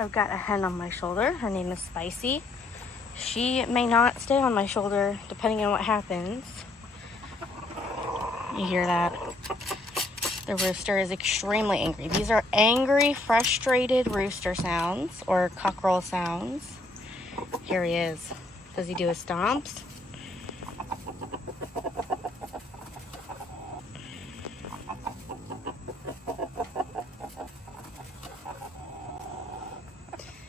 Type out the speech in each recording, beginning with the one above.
I've got a hen on my shoulder. Her name is Spicy. She may not stay on my shoulder depending on what happens. You hear that? The rooster is extremely angry. These are angry, frustrated rooster sounds or cockerel sounds. Here he is. Does he do his stomps?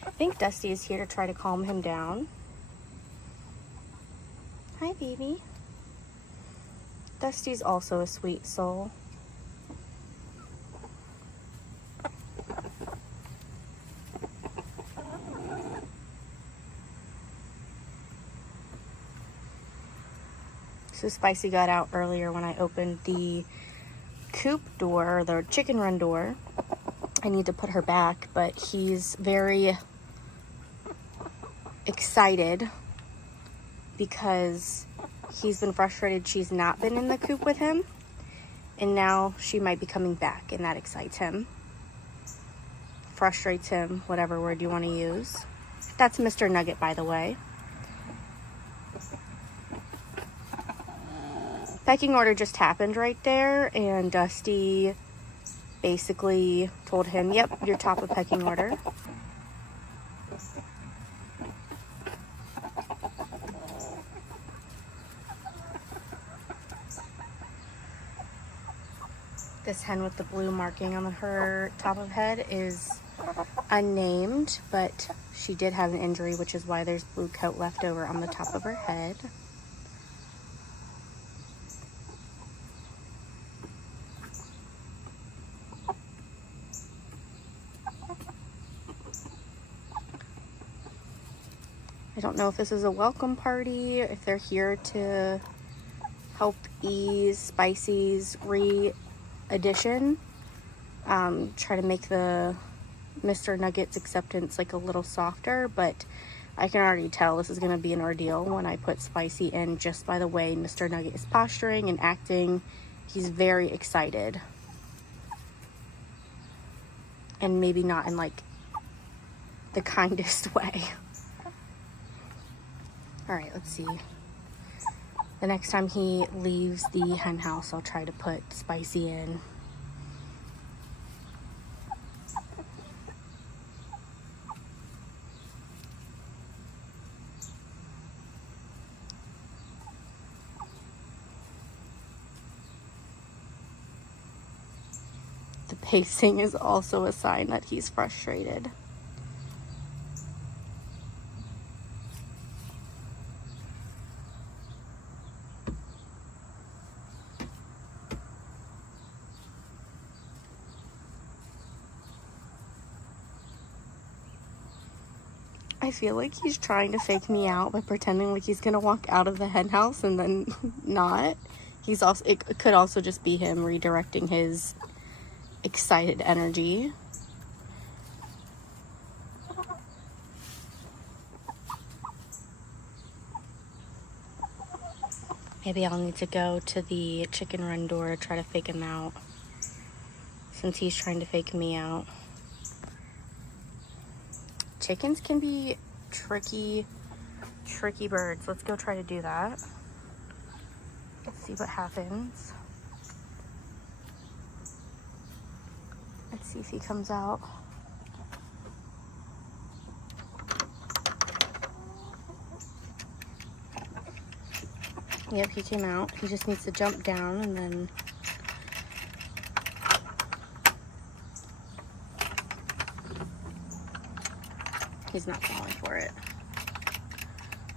I think Dusty is here to try to calm him down. Hi, baby. Dusty's also a sweet soul. So Spicy got out earlier when I opened the coop door, the chicken run door. I need to put her back, but he's very excited because he's been frustrated she's not been in the coop with him, and now she might be coming back, and that excites him, frustrates him, whatever word you want to use. That's Mr. Nugget, by the way. Pecking order just happened right there, and Dusty basically told him, yep, you're top of pecking order. This hen with the blue marking on her top of head is unnamed, but she did have an injury, which is why there's blue coat left over on the top of her head. I don't know if this is a welcome party, if they're here to help ease Spicy's re-addition. Try to make the Mr. Nugget's acceptance like a little softer, but I can already tell this is going to be an ordeal when I put Spicy in, just by the way Mr. Nugget is posturing and acting. He's very excited. And maybe not in like the kindest way. Alright, let's see. The next time he leaves the hen house, I'll try to put Spicy in. The pacing is also a sign that he's frustrated. I feel like he's trying to fake me out by pretending like he's gonna walk out of the hen house and then not. It could also just be him redirecting his excited energy. Maybe I'll need to go to the chicken run door, try to fake him out, since he's trying to fake me out. Chickens can be tricky birds. Let's go try to do that. Let's see what happens. Let's see if he comes out. Yep, he came out. He just needs to jump down and then... He's not falling for it.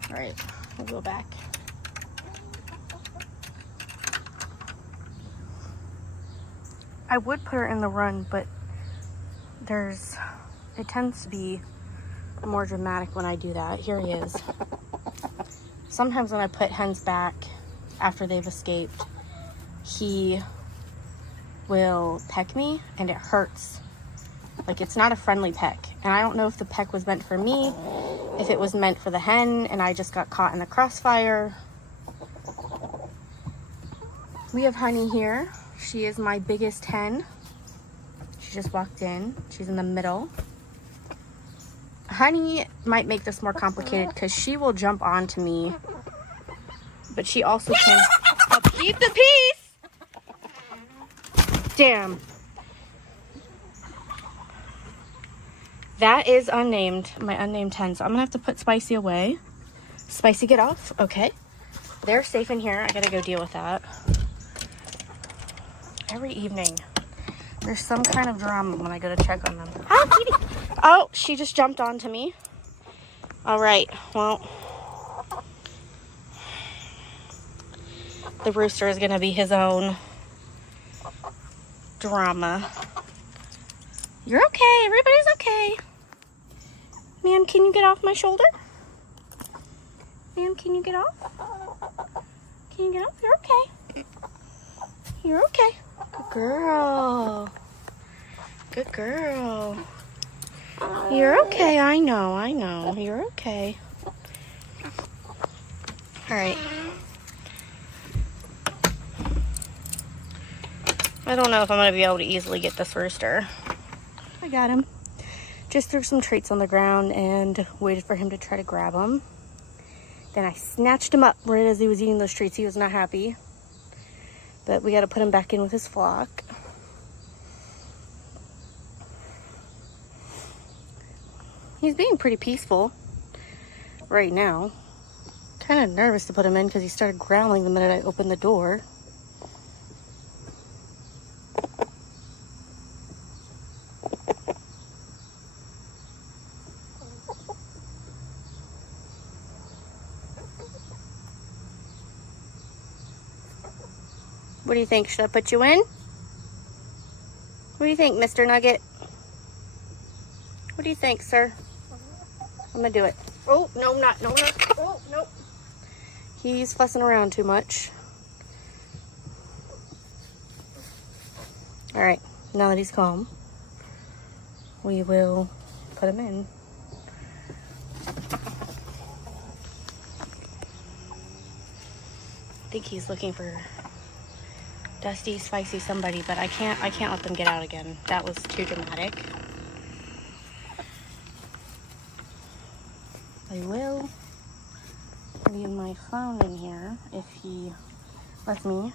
All right, we'll go back. I would put her in the run, but it tends to be more dramatic when I do that. Here he is. Sometimes when I put hens back after they've escaped, he will peck me and it hurts. Like, it's not a friendly peck. And I don't know if the peck was meant for me, if it was meant for the hen, and I just got caught in the crossfire. We have Honey here. She is my biggest hen. She just walked in. She's in the middle. Honey might make this more complicated because she will jump onto me, but she also can. I'll keep the peace. Damn. That is unnamed, my unnamed hen. So I'm gonna have to put Spicy away. Spicy, get off. Okay. They're safe in here. I gotta go deal with that. Every evening, there's some kind of drama when I go to check on them. Hi, kitty. Oh, she just jumped onto me. All right, well, the rooster is gonna be his own drama. You're okay, everybody's okay. Ma'am, can you get off my shoulder? Ma'am, can you get off? Can you get off? You're okay. You're okay. Good girl. Good girl. You're okay. I know. You're okay. All right. I don't know if I'm going to be able to easily get this rooster. I got him. Just threw some treats on the ground and waited for him to try to grab them. Then I snatched him up right as he was eating those treats. He was not happy. But we got to put him back in with his flock. He's being pretty peaceful right now. Kind of nervous to put him in because he started growling the minute I opened the door. What do you think? Should I put you in? What do you think, Mr. Nugget? What do you think, sir? I'm gonna do it. Oh, no, not. No, no. Oh, no. He's fussing around too much. All right, now that he's calm, we will put him in. I think he's looking for Dusty, Spicy, somebody, but I can't let them get out again. That was too dramatic. I will leave my phone in here if he lets me.